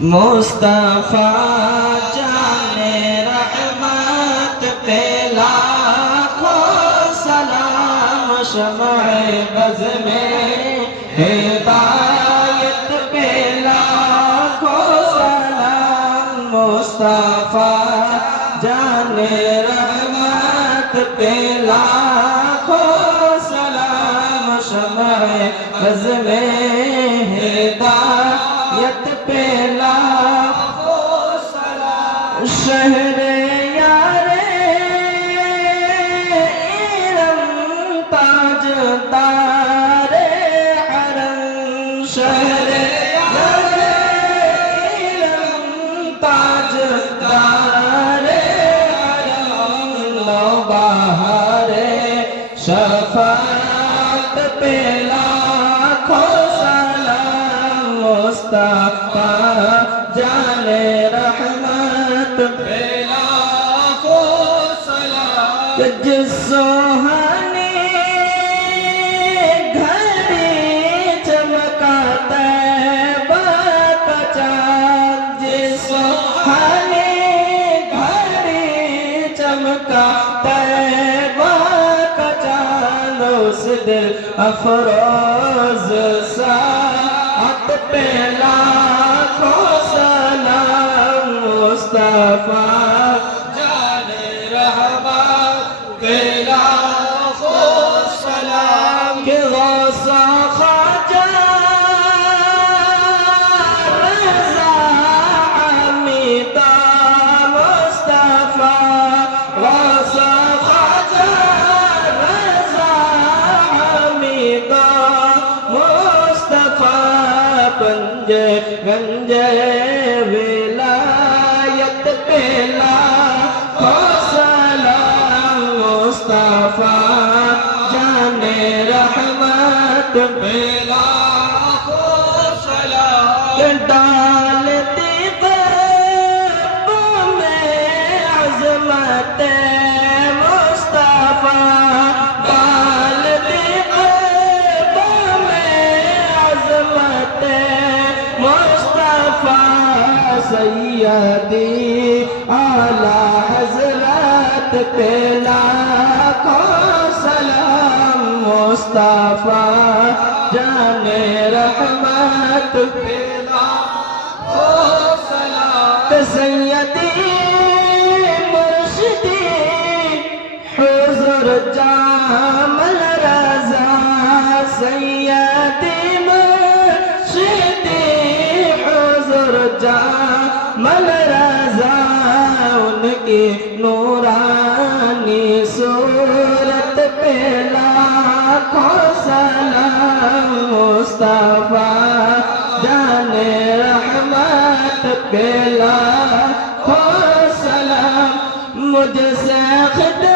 مصطفیٰ جانے رحمت پہ لاکھوں سلام، شمع بز میں ہدایت پہ لاکھوں سلام، مصطفیٰ جانے رحمت پہ لاکھوں سلام، شمع بز میں ہدایت پہ لاکھوں سلام، شہر یار ارم تاج دار حرم، شہر یار ارم تاج دار حرم، نوبہار شفاعت پہ لاکھوں سلام، مصطفیٰ جانے رحمت پہ لاکھوں سلام، جس سوہانی گھڑی چمکا طیبہ کا چاند، جس سوہانی گھڑی چمکا طیبہ کا چاند، اس دل افروز ساعت پہ لاکھوں سلام، مصطفیٰ جانے رحمت پہ لاکھوں سلام، کہ غوث خواجہ رضا حمیدہ مصطفیٰ، غوث خواجہ رضا حمیدہ مصطفیٰ، پنجے گنجے ولایت پہ لاکھوں سلام، مصطفیٰ جانے رحمت پہ لاکھوں سلام، ڈالتی قلب میں عظمت مصطفیٰ، ڈالتی قلب میں عظمت مصطفیٰ، سیدی اعلیٰ حضرت پہ لاکھوں سلام، مصطفیٰ جانے رحمت پہ لاکھوں سلام، سیدی مرشدی حضور جامل رضا، سیدی مرشدی حضور جامل رضا، ان کی نورانی صورت پہ لاکھوں سلام، مصطفیٰ جانے رحمت پہ لاکھوں سلام، مجھ سے خدمت